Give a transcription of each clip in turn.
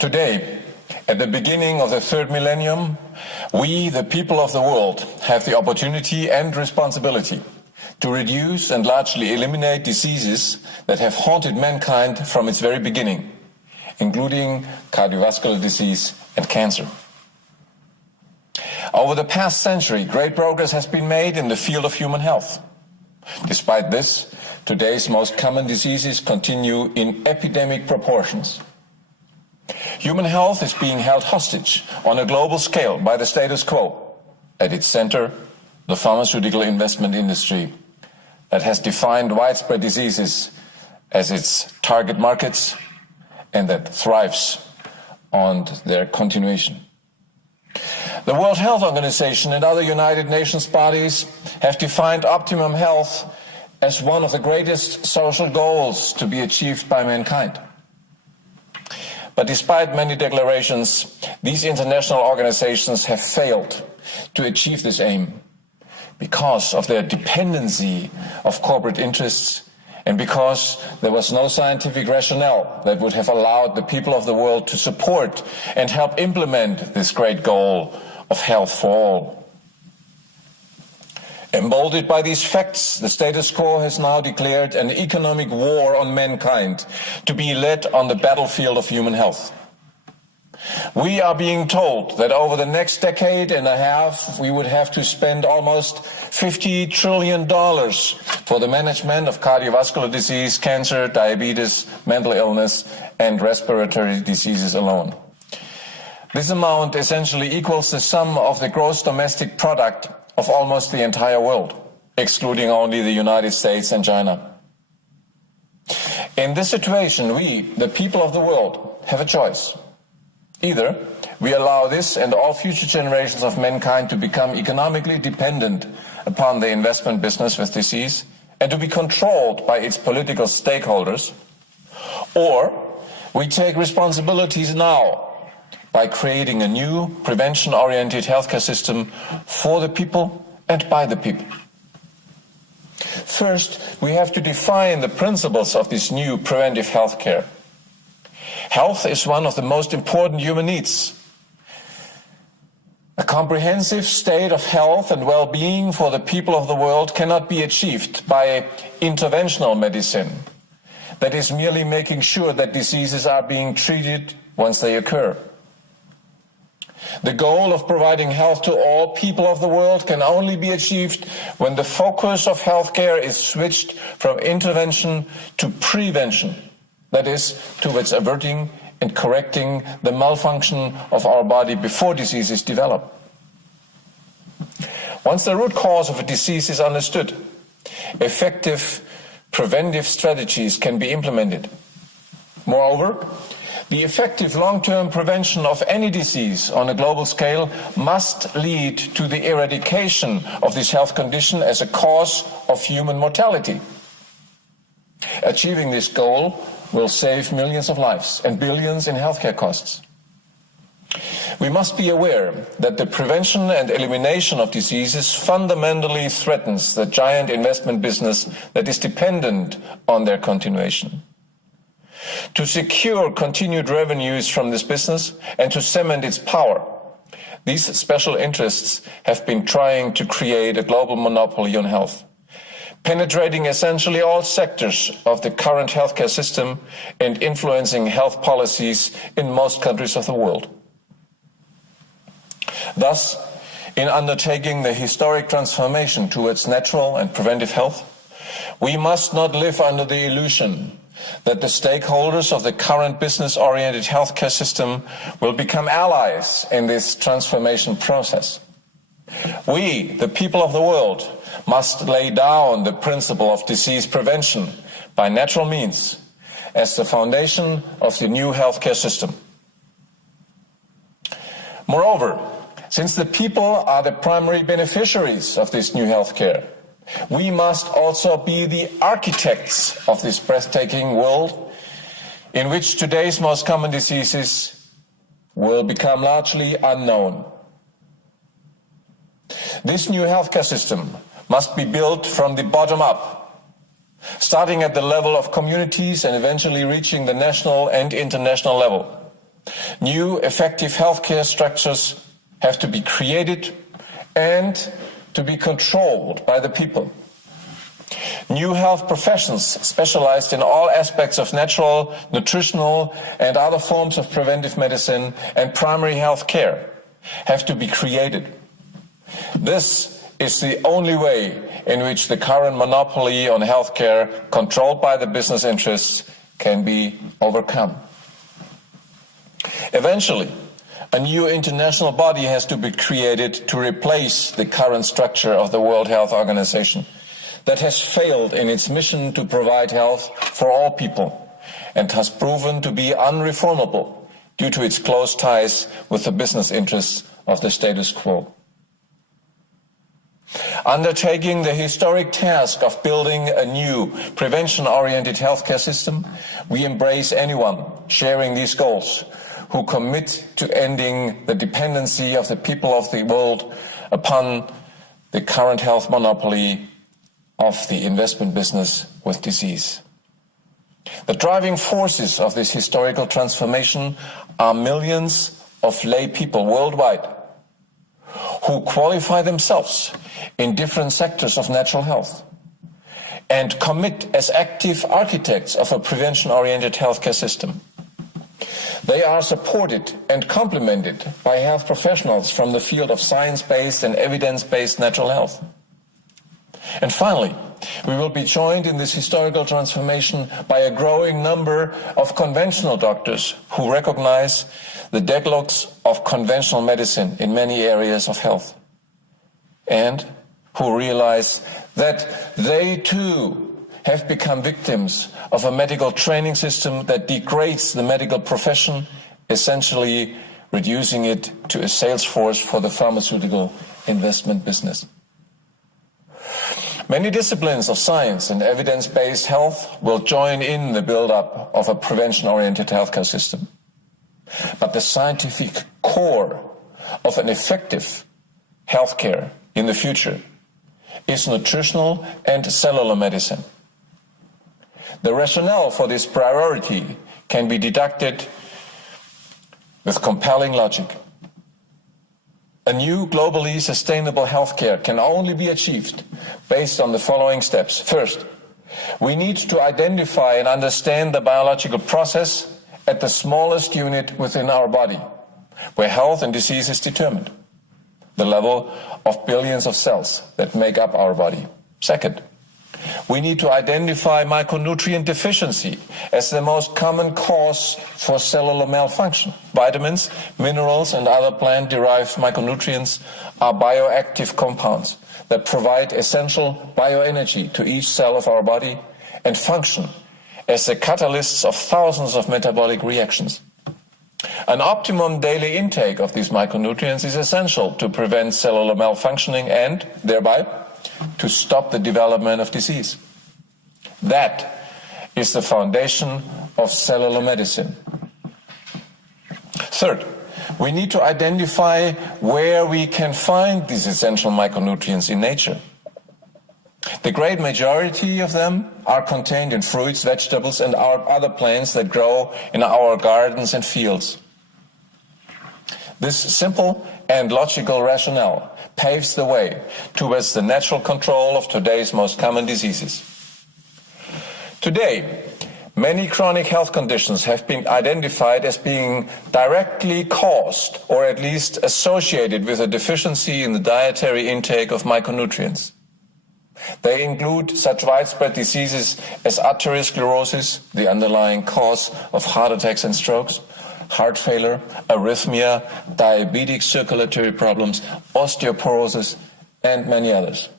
Today, at the beginning of the third millennium, we, the people of the world, have the opportunity and responsibility to reduce and largely eliminate diseases that have haunted mankind from its very beginning, including cardiovascular disease and cancer. Over the past century, great progress has been made in the field of human health. Despite this, today's most common diseases continue in epidemic proportions. Human health is being held hostage on a global scale by the status quo. At its center, the pharmaceutical investment industry that has defined widespread diseases as its target markets and that thrives on their continuation. The World Health Organization and other United Nations bodies have defined optimum health as one of the greatest social goals to be achieved by mankind. But despite many declarations, these international organizations have failed to achieve this aim because of their dependency of corporate interests and because there was no scientific rationale that would have allowed the people of the world to support and help implement this great goal of health for all. Emboldened by these facts, the status quo has now declared an economic war on mankind to be led on the battlefield of human health. We are being told that over the next decade and a half, we would have to spend almost $50 trillion for the management of cardiovascular disease, cancer, diabetes, mental illness, and respiratory diseases alone. This amount essentially equals the sum of the gross domestic product of almost the entire world, excluding only the United States and China. In this situation, we, the people of the world, have a choice. Either we allow this and all future generations of mankind to become economically dependent upon the investment business with disease and to be controlled by its political stakeholders, or we take responsibilities now by creating a new prevention-oriented healthcare system for the people and by the people. First, we have to define the principles of this new preventive healthcare. Health is one of the most important human needs. A comprehensive state of health and well-being for the people of the world cannot be achieved by interventional medicine, that is merely making sure that diseases are being treated once they occur. The goal of providing health to all people of the world can only be achieved when the focus of healthcare is switched from intervention to prevention, that is, towards averting and correcting the malfunction of our body before diseases develop. Once the root cause of a disease is understood, effective preventive strategies can be implemented. Moreover, the effective long-term prevention of any disease on a global scale must lead to the eradication of this health condition as a cause of human mortality. Achieving this goal will save millions of lives and billions in healthcare costs. We must be aware that the prevention and elimination of diseases fundamentally threatens the giant investment business that is dependent on their continuation. To secure continued revenues from this business and to cement its power, these special interests have been trying to create a global monopoly on health, penetrating essentially all sectors of the current healthcare system and influencing health policies in most countries of the world. Thus, in undertaking the historic transformation towards natural and preventive health, we must not live under the illusion that the stakeholders of the current business-oriented healthcare system will become allies in this transformation process. We, the people of the world, must lay down the principle of disease prevention by natural means as the foundation of the new healthcare system. Moreover, since the people are the primary beneficiaries of this new healthcare, we must also be the architects of this breathtaking world in which today's most common diseases will become largely unknown. This new healthcare system must be built from the bottom up, starting at the level of communities and eventually reaching the national and international level. New effective healthcare structures have to be created and to be controlled by the people. New health professions specialized in all aspects of natural, nutritional, and other forms of preventive medicine and primary health care have to be created. This is the only way in which the current monopoly on healthcare, controlled by the business interests, can be overcome. Eventually, a new international body has to be created to replace the current structure of the World Health Organization that has failed in its mission to provide health for all people and has proven to be unreformable due to its close ties with the business interests of the status quo. Undertaking the historic task of building a new prevention-oriented healthcare system, we embrace anyone sharing these goals who commit to ending the dependency of the people of the world upon the current health monopoly of the investment business with disease. The driving forces of this historical transformation are millions of lay people worldwide who qualify themselves in different sectors of natural health and commit as active architects of a prevention-oriented healthcare system. They are supported and complemented by health professionals from the field of science-based and evidence-based natural health. And finally, we will be joined in this historical transformation by a growing number of conventional doctors who recognize the deadlocks of conventional medicine in many areas of health, and who realize that they too have become victims of a medical training system that degrades the medical profession, essentially reducing it to a sales force for the pharmaceutical investment business. Many disciplines of science and evidence-based health will join in the build-up of a prevention-oriented healthcare system. But the scientific core of an effective healthcare in the future is nutritional and cellular medicine. The rationale for this priority can be deducted with compelling logic. A new globally sustainable healthcare can only be achieved based on the following steps. First, we need to identify and understand the biological process at the smallest unit within our body, where health and disease is determined, the level of billions of cells that make up our body. Second, we need to identify micronutrient deficiency as the most common cause for cellular malfunction. Vitamins, minerals, and other plant-derived micronutrients are bioactive compounds that provide essential bioenergy to each cell of our body and function as the catalysts of thousands of metabolic reactions. An optimum daily intake of these micronutrients is essential to prevent cellular malfunctioning and, thereby, to stop the development of disease. That is the foundation of cellular medicine. Third, we need to identify where we can find these essential micronutrients in nature. The great majority of them are contained in fruits, vegetables, and other plants that grow in our gardens and fields. This simple and logical rationale paves the way towards the natural control of today's most common diseases. Today, many chronic health conditions have been identified as being directly caused or at least associated with a deficiency in the dietary intake of micronutrients. They include such widespread diseases as arteriosclerosis, the underlying cause of heart attacks and strokes, heart failure, arrhythmia, diabetic circulatory problems, osteoporosis, and many others.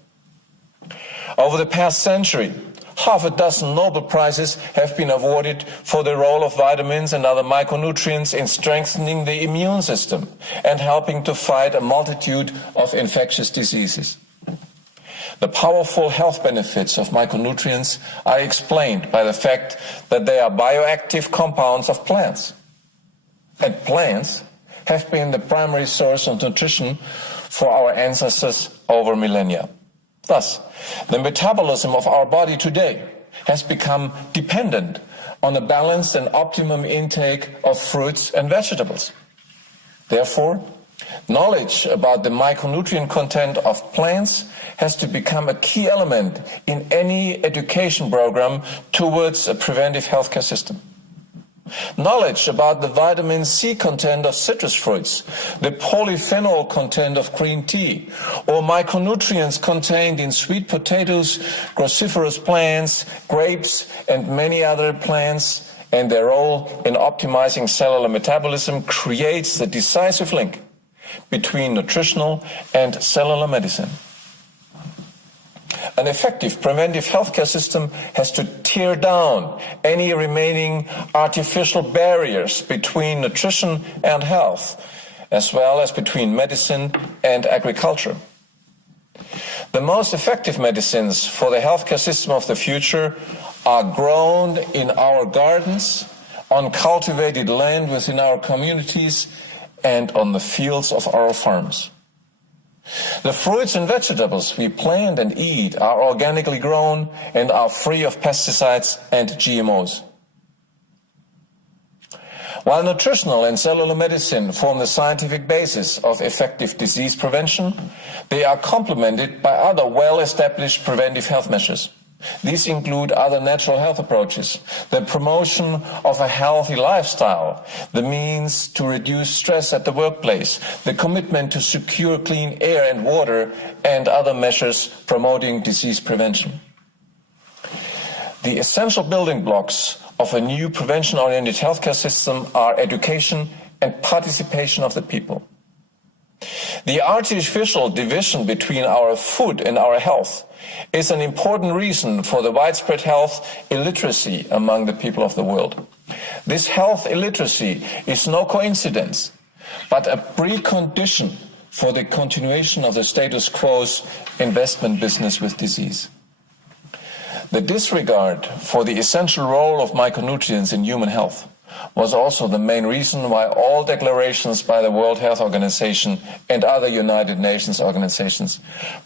Over the past century, half a dozen Nobel Prizes have been awarded for the role of vitamins and other micronutrients in strengthening the immune system and helping to fight a multitude of infectious diseases. The powerful health benefits of micronutrients are explained by the fact that they are bioactive compounds of plants. And plants have been the primary source of nutrition for our ancestors over millennia. Thus, the metabolism of our body today has become dependent on a balanced and optimum intake of fruits and vegetables. Therefore, knowledge about the micronutrient content of plants has to become a key element in any education program towards a preventive healthcare system. Knowledge about the vitamin C content of citrus fruits, the polyphenol content of green tea, or micronutrients contained in sweet potatoes, cruciferous plants, grapes, and many other plants, and their role in optimizing cellular metabolism creates the decisive link between nutritional and cellular medicine. An effective preventive healthcare system has to tear down any remaining artificial barriers between nutrition and health, as well as between medicine and agriculture. The most effective medicines for the healthcare system of the future are grown in our gardens, on cultivated land within our communities, and on the fields of our farms. The fruits and vegetables we plant and eat are organically grown and are free of pesticides and GMOs. While nutritional and cellular medicine form the scientific basis of effective disease prevention, they are complemented by other well-established preventive health measures. These include other natural health approaches, the promotion of a healthy lifestyle, the means to reduce stress at the workplace, the commitment to secure clean air and water, and other measures promoting disease prevention. The essential building blocks of a new prevention-oriented healthcare system are education and participation of the people. The artificial division between our food and our health is an important reason for the widespread health illiteracy among the people of the world. This health illiteracy is no coincidence, but a precondition for the continuation of the status quo's investment business with disease. The disregard for the essential role of micronutrients in human health was also the main reason why all declarations by the World Health Organization and other United Nations organizations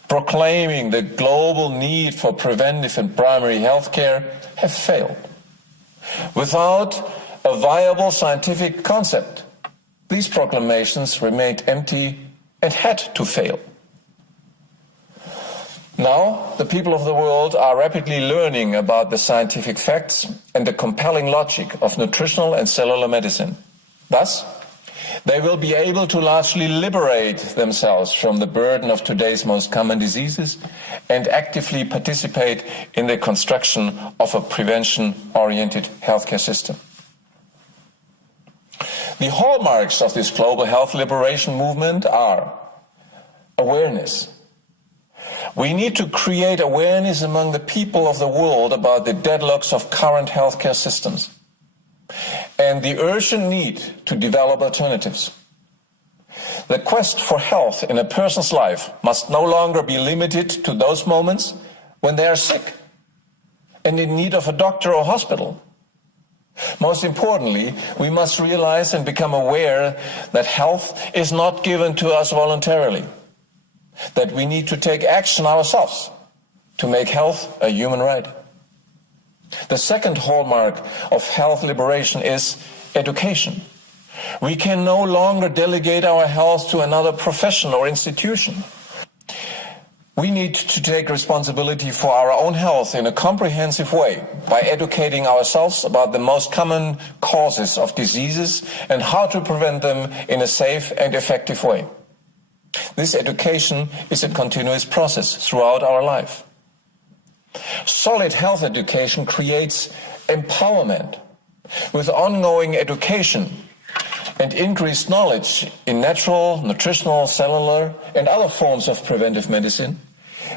proclaiming the global need for preventive and primary health care have failed. Without a viable scientific concept, these proclamations remained empty and had to fail. Now, the people of the world are rapidly learning about the scientific facts and the compelling logic of nutritional and cellular medicine. Thus, they will be able to largely liberate themselves from the burden of today's most common diseases and actively participate in the construction of a prevention-oriented healthcare system. The hallmarks of this global health liberation movement are awareness. We need to create awareness among the people of the world about the deadlocks of current healthcare systems and the urgent need to develop alternatives. The quest for health in a person's life must no longer be limited to those moments when they are sick and in need of a doctor or hospital. Most importantly, we must realize and become aware that health is not given to us voluntarily, that we need to take action ourselves to make health a human right. The second hallmark of health liberation is education. We can no longer delegate our health to another profession or institution. We need to take responsibility for our own health in a comprehensive way by educating ourselves about the most common causes of diseases and how to prevent them in a safe and effective way. This education is a continuous process throughout our life. Solid health education creates empowerment. With ongoing education and increased knowledge in natural, nutritional, cellular, and other forms of preventive medicine,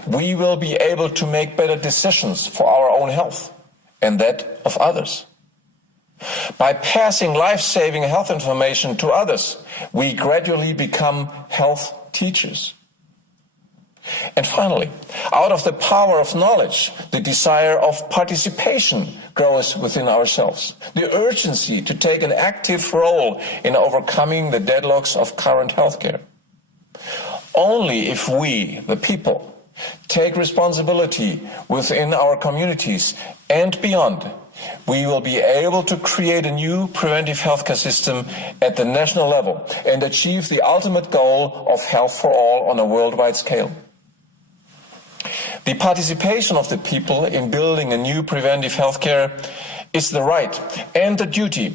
we will be able to make better decisions for our own health and that of others. By passing life-saving health information to others, we gradually become health teachers. And finally, out of the power of knowledge, the desire of participation grows within ourselves. The urgency to take an active role in overcoming the deadlocks of current healthcare. Only if we, the people, take responsibility within our communities and beyond, we will be able to create a new preventive healthcare system at the national level and achieve the ultimate goal of health for all on a worldwide scale. The participation of the people in building a new preventive healthcare is the right and the duty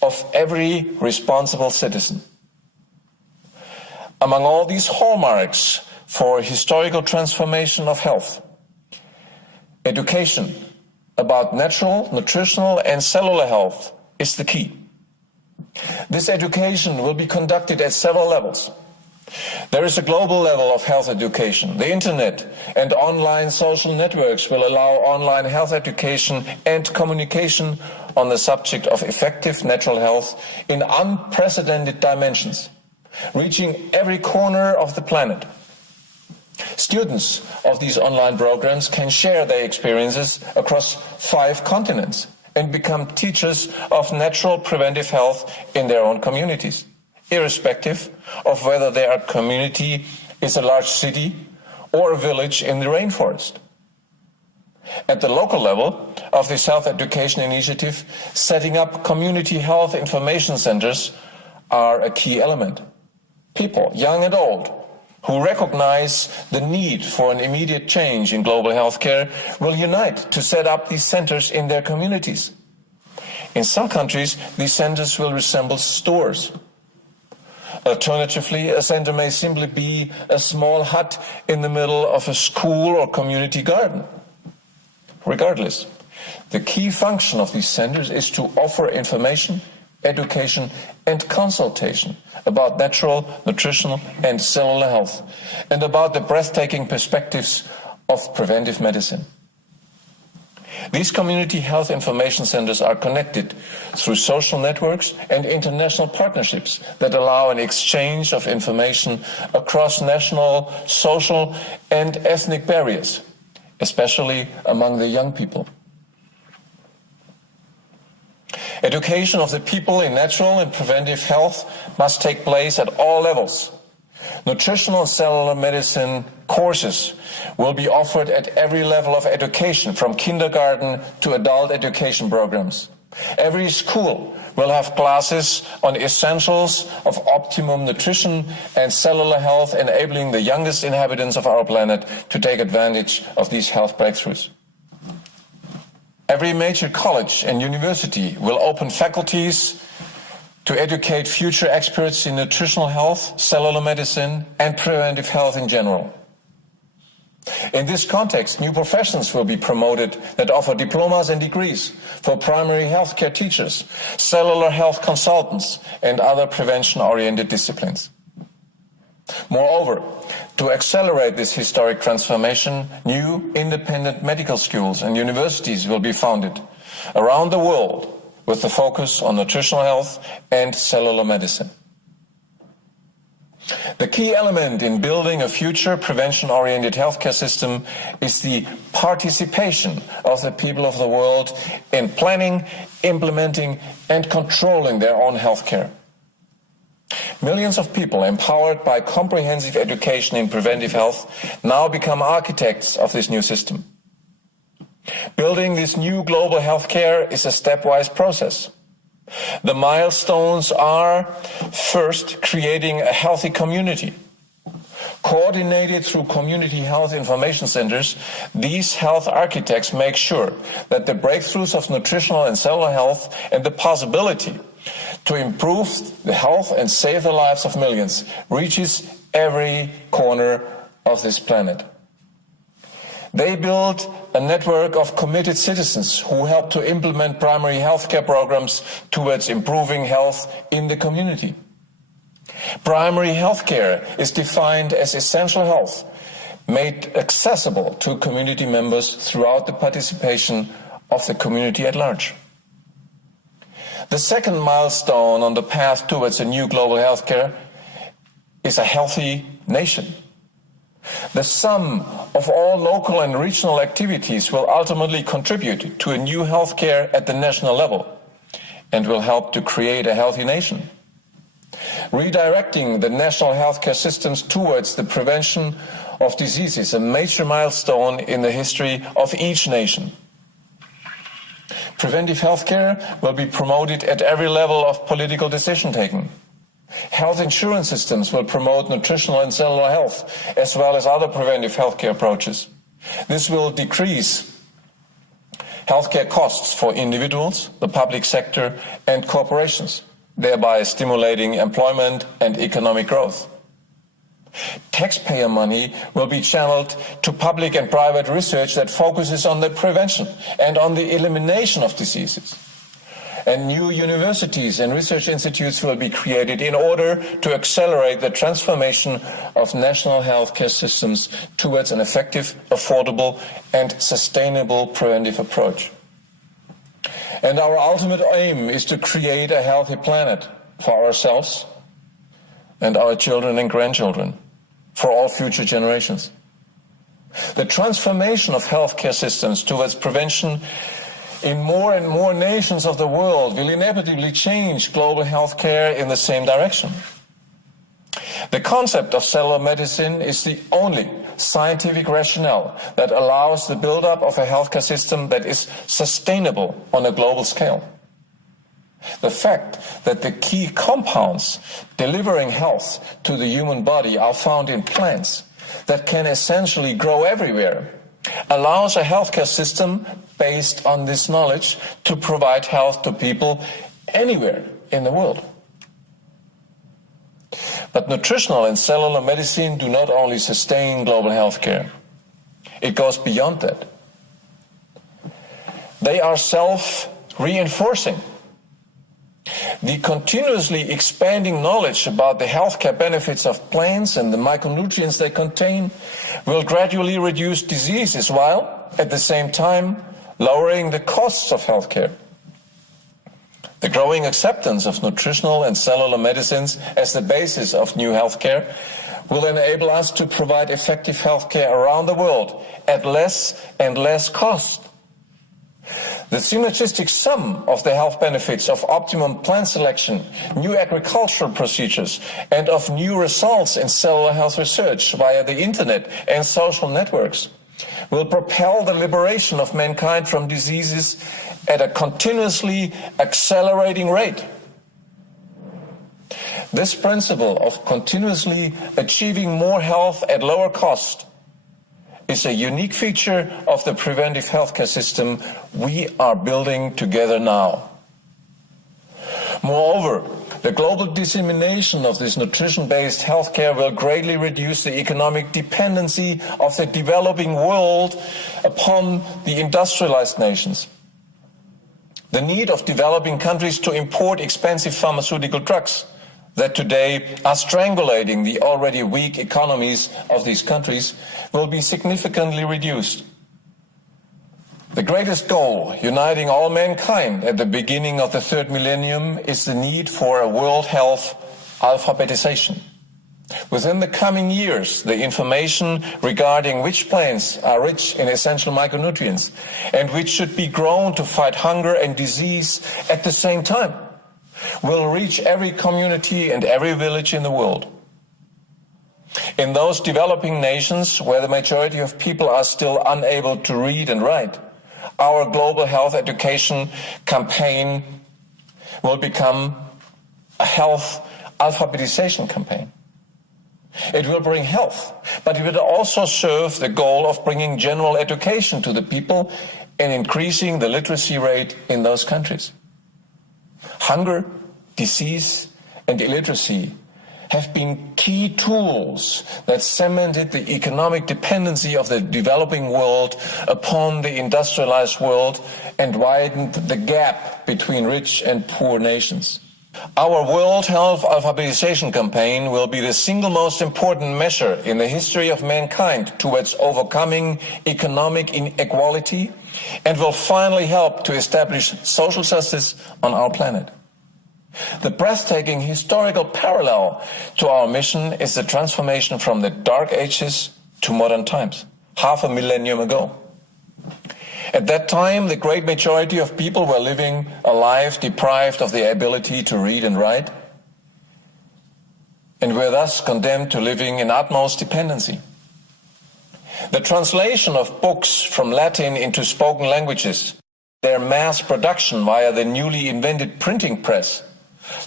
of every responsible citizen. Among all these hallmarks for historical transformation of health, education about natural, nutritional and cellular health is the key. This education will be conducted at several levels. There is a global level of health education. The internet and online social networks will allow online health education and communication on the subject of effective natural health in unprecedented dimensions, reaching every corner of the planet. Students of these online programs can share their experiences across 5 continents and become teachers of natural preventive health in their own communities, irrespective of whether their community is a large city or a village in the rainforest. At the local level of this health education initiative, setting up community health information centers are a key element. People, young and old, who recognize the need for an immediate change in global healthcare will unite to set up these centers in their communities. In some countries, these centers will resemble stores. Alternatively, a center may simply be a small hut in the middle of a school or community garden. Regardless, the key function of these centers is to offer information, education and consultation about natural, nutritional and cellular health, and about the breathtaking perspectives of preventive medicine. These community health information centers are connected through social networks and international partnerships that allow an exchange of information across national, social and ethnic barriers, especially among the young people. Education of the people in natural and preventive health must take place at all levels. Nutritional and cellular medicine courses will be offered at every level of education, from kindergarten to adult education programs. Every school will have classes on essentials of optimum nutrition and cellular health, enabling the youngest inhabitants of our planet to take advantage of these health breakthroughs. Every major college and university will open faculties to educate future experts in nutritional health, cellular medicine, and preventive health in general. In this context, new professions will be promoted that offer diplomas and degrees for primary healthcare teachers, cellular health consultants, and other prevention-oriented disciplines. Moreover, to accelerate this historic transformation, new independent medical schools and universities will be founded around the world with the focus on nutritional health and cellular medicine. The key element in building a future prevention-oriented healthcare system is the participation of the people of the world in planning, implementing, and controlling their own healthcare. Millions of people empowered by comprehensive education in preventive health now become architects of this new system. Building this new global healthcare is a stepwise process. The milestones are, first, creating a healthy community. Coordinated through community health information centers, these health architects make sure that the breakthroughs of nutritional and cellular health and the possibility to improve the health and save the lives of millions reaches every corner of this planet. They build a network of committed citizens who help to implement primary healthcare programs towards improving health in the community. Primary healthcare is defined as essential health, made accessible to community members throughout the participation of the community at large. The second milestone on the path towards a new global healthcare is a healthy nation. The sum of all local and regional activities will ultimately contribute to a new healthcare at the national level and will help to create a healthy nation. Redirecting the national healthcare systems towards the prevention of diseases, a major milestone in the history of each nation. Preventive healthcare will be promoted at every level of political decision-taking. Health insurance systems will promote nutritional and cellular health, as well as other preventive healthcare approaches. This will decrease healthcare costs for individuals, the public sector, and corporations, thereby stimulating employment and economic growth. Taxpayer money will be channeled to public and private research that focuses on the prevention and on the elimination of diseases. And new universities and research institutes will be created in order to accelerate the transformation of national healthcare systems towards an effective, affordable, and sustainable preventive approach. And our ultimate aim is to create a healthy planet for ourselves and our children and grandchildren, for all future generations. The transformation of healthcare systems towards prevention in more and more nations of the world will inevitably change global healthcare in the same direction. The concept of cellular medicine is the only scientific rationale that allows the build-up of a healthcare system that is sustainable on a global scale. The fact that the key compounds delivering health to the human body are found in plants that can essentially grow everywhere allows a healthcare system based on this knowledge to provide health to people anywhere in the world. But nutritional and cellular medicine do not only sustain global healthcare. It goes beyond that. They are self-reinforcing. The continuously expanding knowledge about the healthcare benefits of plants and the micronutrients they contain will gradually reduce diseases while, at the same time, lowering the costs of healthcare. The growing acceptance of nutritional and cellular medicines as the basis of new healthcare will enable us to provide effective healthcare around the world at less and less cost. The synergistic sum of the health benefits of optimum plant selection, new agricultural procedures, and of new results in cellular health research via the internet and social networks will propel the liberation of mankind from diseases at a continuously accelerating rate. This principle of continuously achieving more health at lower cost is a unique feature of the preventive healthcare system we are building together now. Moreover, the global dissemination of this nutrition-based healthcare will greatly reduce the economic dependency of the developing world upon the industrialized nations. The need of developing countries to import expensive pharmaceutical drugs that today are strangulating the already weak economies of these countries will be significantly reduced. The greatest goal uniting all mankind at the beginning of the third millennium is the need for a world health alphabetization. Within the coming years, the information regarding which plants are rich in essential micronutrients and which should be grown to fight hunger and disease at the same time will reach every community and every village in the world. In those developing nations where the majority of people are still unable to read and write, our global health education campaign will become a health alphabetization campaign. It will bring health, but it will also serve the goal of bringing general education to the people and increasing the literacy rate in those countries. Hunger, disease, and illiteracy have been key tools that cemented the economic dependency of the developing world upon the industrialized world and widened the gap between rich and poor nations. Our World Health Alphabetization campaign will be the single most important measure in the history of mankind towards overcoming economic inequality and will finally help to establish social justice on our planet. The breathtaking historical parallel to our mission is the transformation from the Dark Ages to modern times, half a millennium ago. At that time, the great majority of people were living a life deprived of the ability to read and write, and were thus condemned to living in utmost dependency. The translation of books from Latin into spoken languages, their mass production via the newly invented printing press,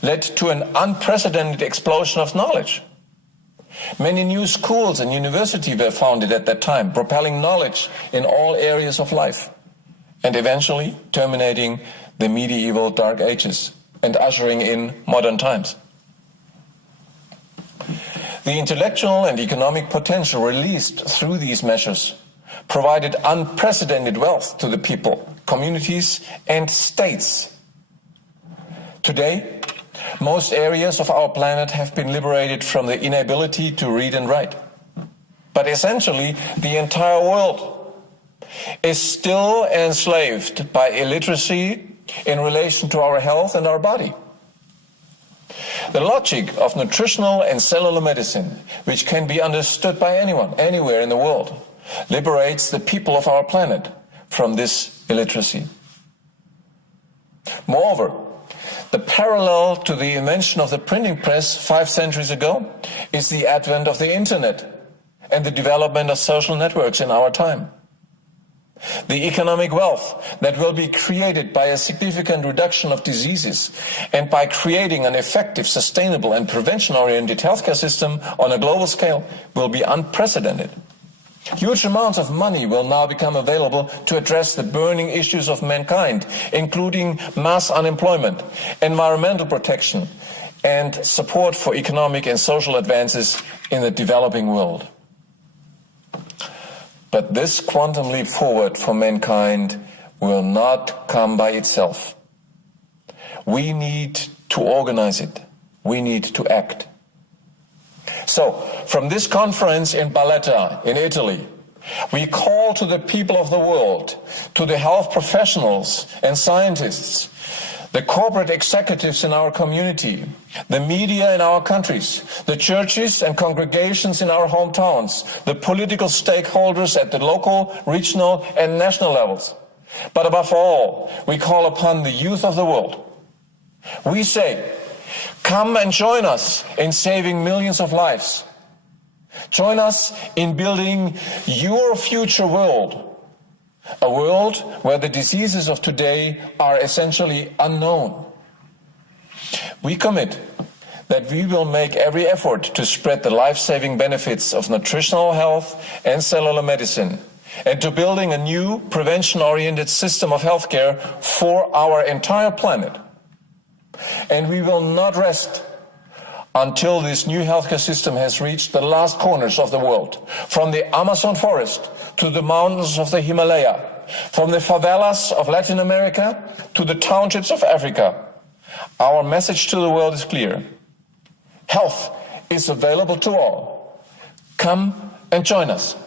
led to an unprecedented explosion of knowledge. Many new schools and universities were founded at that time, propelling knowledge in all areas of life, and eventually terminating the medieval Dark Ages and ushering in modern times. The intellectual and economic potential released through these measures provided unprecedented wealth to the people, communities, and states. Today, most areas of our planet have been liberated from the inability to read and write. But essentially, the entire world is still enslaved by illiteracy in relation to our health and our body. The logic of nutritional and cellular medicine, which can be understood by anyone, anywhere in the world, liberates the people of our planet from this illiteracy. Moreover, the parallel to the invention of the printing press 5 centuries ago is the advent of the internet and the development of social networks in our time. The economic wealth that will be created by a significant reduction of diseases and by creating an effective, sustainable and prevention-oriented healthcare system on a global scale will be unprecedented. Huge amounts of money will now become available to address the burning issues of mankind, including mass unemployment, environmental protection, and support for economic and social advances in the developing world. But this quantum leap forward for mankind will not come by itself. We need to organize it. We need to act. So, from this conference in Barletta, in Italy, we call to the people of the world, to the health professionals and scientists, the corporate executives in our community, the media in our countries, the churches and congregations in our hometowns, the political stakeholders at the local, regional and national levels. But above all, we call upon the youth of the world. We say, come and join us in saving millions of lives. Join us in building your future world. A world where the diseases of today are essentially unknown. We commit that we will make every effort to spread the life-saving benefits of nutritional health and cellular medicine, and to building a new prevention-oriented system of healthcare for our entire planet. And we will not rest until this new healthcare system has reached the last corners of the world, from the Amazon forest to the mountains of the Himalaya, from the favelas of Latin America to the townships of Africa. Our message to the world is clear. Health is available to all. Come and join us.